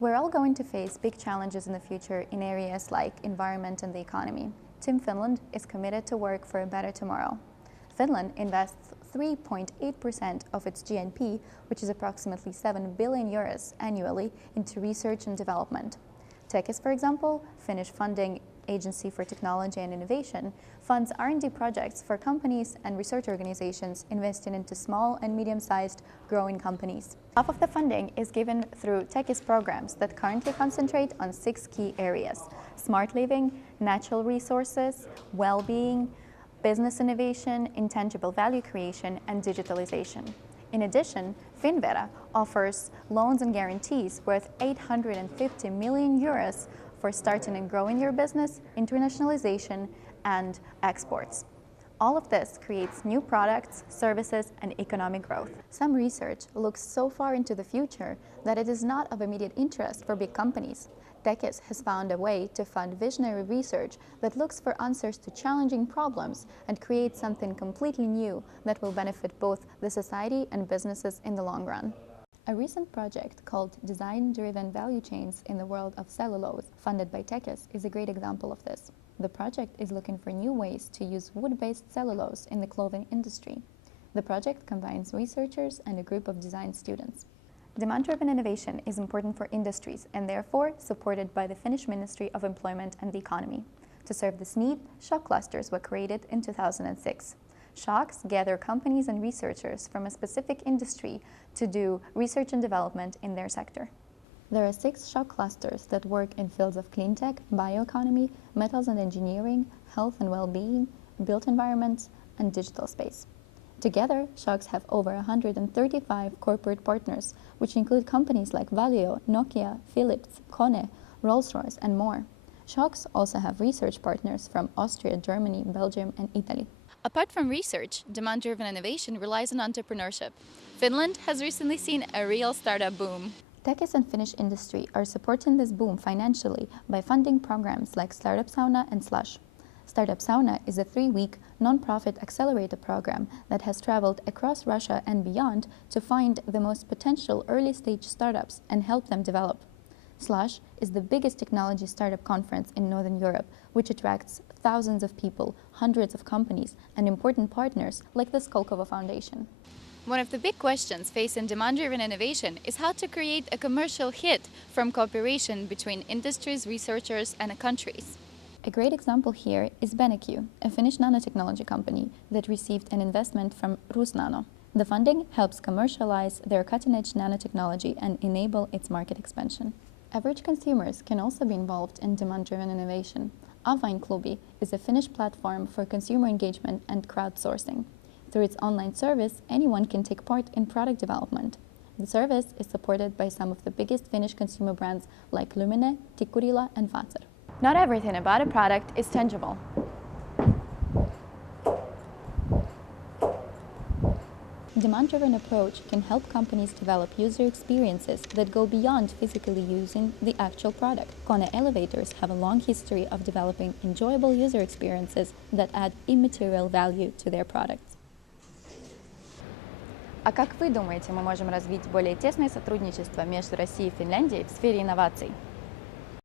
We're all going to face big challenges in the future in areas like environment and the economy. Team Finland is committed to work for a better tomorrow. Finland invests 3.8% of its GNP, which is approximately 7 billion euros annually, into research and development. Tekes, for example, Finnish funding agency for technology and innovation, funds R&D projects for companies and research organizations investing into small and medium-sized growing companies. Half of the funding is given through Tekes programs that currently concentrate on 6 key areas: smart living, natural resources, well-being, business innovation, intangible value creation, and digitalization. In addition, Finnvera offers loans and guarantees worth 850 million euros for starting and growing your business, internationalization, and exports. All of this creates new products, services, and economic growth. Some research looks so far into the future that it is not of immediate interest for big companies. Tekes has found a way to fund visionary research that looks for answers to challenging problems and create something completely new that will benefit both the society and businesses in the long run. A recent project called Design-Driven Value Chains in the World of Cellulose, funded by Tekes, is a great example of this. The project is looking for new ways to use wood-based cellulose in the clothing industry. The project combines researchers and a group of design students. Demand-driven innovation is important for industries and therefore supported by the Finnish Ministry of Employment and the Economy. To serve this need, shock clusters were created in 2006. Shocks gather companies and researchers from a specific industry to do research and development in their sector. There are 6 shock clusters that work in fields of clean tech, bioeconomy, metals and engineering, health and well-being, built environments, and digital space. Together, shocks have over 135 corporate partners, which include companies like Valeo, Nokia, Philips, Kone, Rolls-Royce, and more. Shocks also have research partners from Austria, Germany, Belgium, and Italy. Apart from research, demand-driven innovation relies on entrepreneurship. Finland has recently seen a real startup boom. Tekes and Finnish industry are supporting this boom financially by funding programs like Startup Sauna and Slush. Startup Sauna is a 3-week non-profit accelerator program that has traveled across Russia and beyond to find the most potential early-stage startups and help them develop. Slush is the biggest technology startup conference in Northern Europe, which attracts thousands of people, hundreds of companies, and important partners like the Skolkovo Foundation. One of the big questions facing demand-driven innovation is how to create a commercial hit from cooperation between industries, researchers, and countries. A great example here is Benecue, a Finnish nanotechnology company that received an investment from Rusnano. The funding helps commercialize their cutting-edge nanotechnology and enable its market expansion. Average consumers can also be involved in demand-driven innovation. Avainklubi is a Finnish platform for consumer engagement and crowdsourcing. Through its online service, anyone can take part in product development. The service is supported by some of the biggest Finnish consumer brands like Lumine, Tikkurila, and Fazer. Not everything about a product is tangible. Demand-driven approach can help companies develop user experiences that go beyond physically using the actual product. Kone elevators have a long history of developing enjoyable user experiences that add immaterial value to their products. А как вы думаете, мы можем развить более тесное сотрудничество между Россией и Финляндией в сфере инноваций?